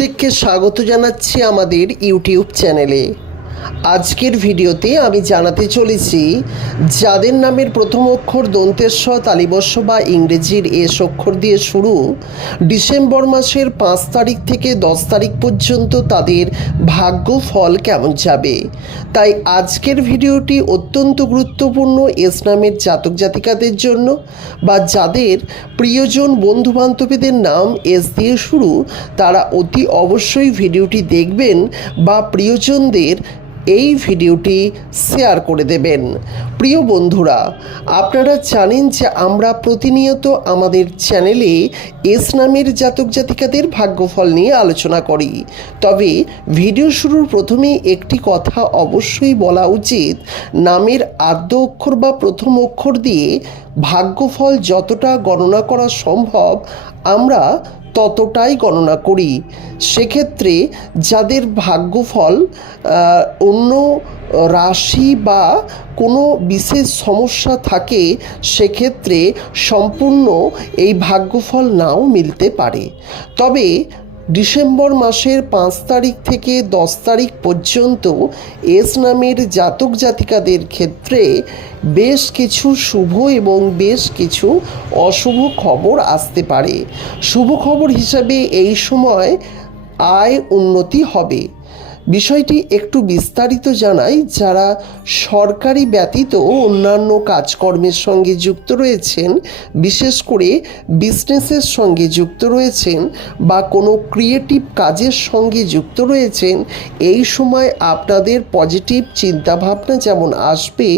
প্রত্যেককে স্বাগত জানাচ্ছি আমাদের ইউটিউব চ্যানেলে। আজকের ভিডিওতে আমি জানাতে চলেছি, যাদের নামের প্রথম অক্ষর দন্তেস্ব তালিবস্য বা ইংরেজির এস অক্ষর দিয়ে শুরু, ডিসেম্বর মাসের পাঁচ তারিখ থেকে দশ তারিখ পর্যন্ত তাদের ভাগ্য ফল কেমন যাবে। তাই আজকের ভিডিওটি অত্যন্ত গুরুত্বপূর্ণ এস নামের জাতক জাতিকাদের জন্য বা যাদের প্রিয়জন বন্ধু বান্ধবীদের নাম এস দিয়ে শুরু, তারা অতি অবশ্যই ভিডিওটি দেখবেন বা প্রিয়জনদের এই ভিডিওটি শেয়ার করে দেবেন। প্রিয় বন্ধুরা, আপনারা জানেন যে আমরা প্রতিনিয়ত আমাদের চ্যানেলে এস নামের জাতক জাতিকাদের ভাগ্যফল নিয়ে আলোচনা করি। তবে ভিডিও শুরুর প্রথমেই একটি কথা অবশ্যই বলা উচিত, নামের আদ্য অক্ষর বা প্রথম অক্ষর দিয়ে ভাগ্যফল যতটা গণনা করা সম্ভব আমরা ততটাই গণনা করি। সেক্ষেত্রে যাদের ভাগ্যফল অন্য রাশি বা কোনো বিশেষ সমস্যা থাকে, সেক্ষেত্রে সম্পূর্ণ এই ভাগ্যফল নাও মিলতে পারে। তবে ডিসেম্বর মাসের পাঁচ তারিখ থেকে দশ তারিখ পর্যন্ত এস নামের জাতক জাতিকাদের ক্ষেত্রে বেশ কিছু শুভ এবং বেশ কিছু অশুভ খবর আসতে পারে। শুভ খবর হিসাবে এই সময় আয় উন্নতি হবে। বিষয়টি একটু বিস্তারিত জানাই, যারা সরকারি ব্যতীত অন্যান্য কাজকর্মের সঙ্গে যুক্ত রয়েছেন, বিশেষ করে বিজনেসের সঙ্গে যুক্ত রয়েছেন বা কোনো ক্রিয়েটিভ কাজের সঙ্গে যুক্ত রয়েছেন, এই সময় আপনাদের পজিটিভ চিন্তাভাবনা যেমন আসবে,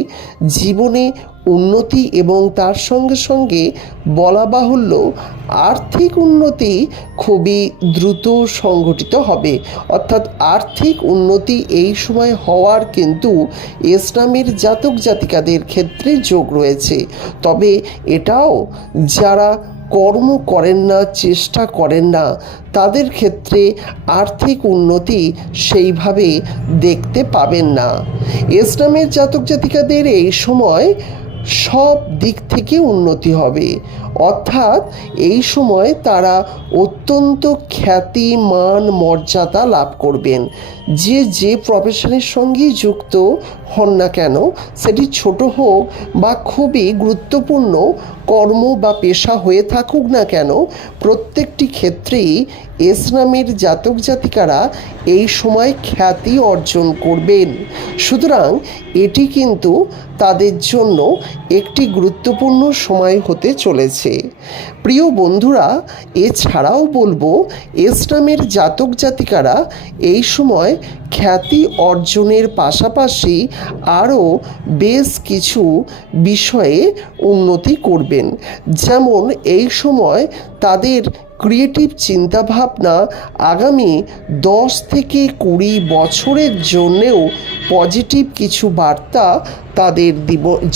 জীবনে উন্নতি এবং তার সঙ্গে সঙ্গে বলা বাহুল্য আর্থিক উন্নতি খুবই দ্রুত সংঘটিত হবে। অর্থাৎ আর্থিক উন্নতি এই সময় হওয়ার কিন্তু ইসলামের জাতক জাতিকাদের ক্ষেত্রে যোগ রয়েছে। তবে এটাও যারা কর্ম করেন না, চেষ্টা করেন না, তাদের ক্ষেত্রে আর্থিক উন্নতি সেইভাবে দেখতে পাবেন না। ইসলামের জাতক জাতিকাদের এই সময় সব দিক থেকে উন্নতি হবে। অর্থাৎ এই সময় তারা অত্যন্ত খ্যাতি, মান, মর্যাদা লাভ করবেন। যে যে প্রফেশনের সঙ্গেই যুক্ত হন না কেন, সেটি ছোট হোক বা খুবই গুরুত্বপূর্ণ কর্ম বা পেশা হয়ে থাকুক না কেন, প্রত্যেকটি ক্ষেত্রেই ইসলামের জাতক জাতিকারা এই সময় খ্যাতি অর্জন করবেন। সুতরাং এটি কিন্তু তাদের জন্য একটি গুরুত্বপূর্ণ সময় হতে চলেছে। প্রিয় বন্ধুরা, এছাড়াও বলব ইসলামের জাতক জাতিকারা এই সময় খ্যাতি অর্জনের পাশাপাশি আরও বেশ কিছু বিষয়ে উন্নতি করবেন। যেমন, এই সময় তাদের ক্রিয়েটিভ চিন্তাভাবনা আগামী দশ থেকে কুড়ি বছরের জন্যেও পজিটিভ কিছু বার্তা তাদের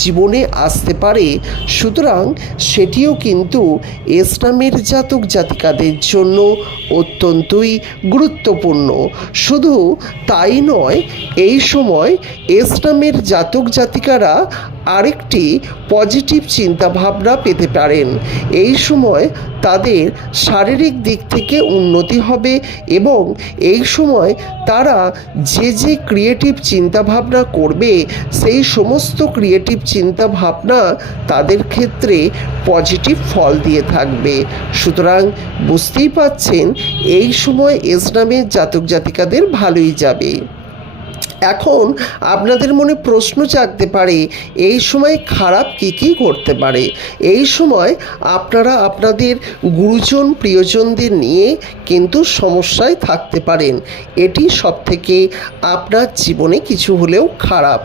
জীবনে আসতে পারে। সুতরাং সেটিও কিন্তু ইসলামের জাতক জাতিকাদের জন্য অত্যন্তই গুরুত্বপূর্ণ। শুধু তাই নয়, এই সময় ইসলামের জাতক জাতিকারা আরেকটি পজিটিভ চিন্তাভাবনা পেতে পারেন। এই সময় তাদের শারীরিক দিক থেকে উন্নতি হবে এবং এই সময় তারা যে যে ক্রিয়েটিভ চিন্তাভাবনা করবে, সেই সমস্ত ক্রিয়েটিভ চিন্তা ভাবনা তাদের ক্ষেত্রে পজিটিভ ফল দিয়ে থাকবে। সুতরাং বুঝতেই পাচ্ছেন এই সময় ইসলামের জাতক জাতিকাদের ভালোই যাবে। এখন আপনাদের মনে প্রশ্ন জাগতে পারে, এই সময় খারাপ কী কী ঘটতে পারে? এই সময় আপনারা আপনাদের গুরুজন প্রিয়জনদের নিয়ে কিন্তু সমস্যায় থাকতে পারেন। এটি সবথেকে আপনার জীবনে কিছু হলেও খারাপ।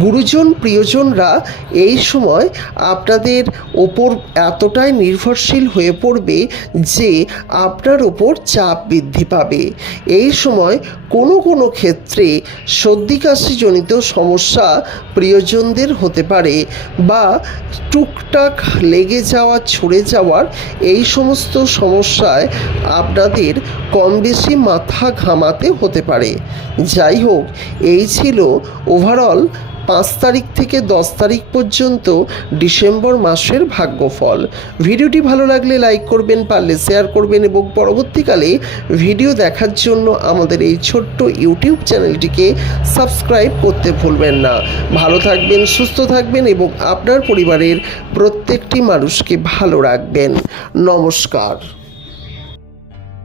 গুরুজন প্রিয়জনরা এই সময় আপনাদের ওপর এতটাই নির্ভরশীল হয়ে পড়বে যে আপনার ওপর চাপ বৃদ্ধি পাবে। এই সময় কোনো কোনো ক্ষেত্রে সর্দিকাশিজনিত সমস্যা প্রিয়জনদের হতে পারে বা টুকটাক লেগে যাওয়া, ছড়ে যাওয়ার এই সমস্ত সমস্যায় আপনাদের কম বেশি মাথা ঘামাতে হতে পারে। যাই হোক, এই ছিল ওভারঅল পাঁচ তারিখ থেকে দশ তারিখ পর্যন্ত ডিসেম্বর মাসের ভাগ্যফল। ভিডিওটি ভালো লাগলে লাইক করবেন, পারলে শেয়ার করবেন এবং পরবর্তীকালে ভিডিও দেখার জন্য আমাদের এই ছোট্ট ইউটিউব চ্যানেলটিকে সাবস্ক্রাইব করতে ভুলবেন না। ভালো থাকবেন, সুস্থ থাকবেন এবং আপনার পরিবারের প্রত্যেকটি মানুষকে ভালো রাখবেন। নমস্কার।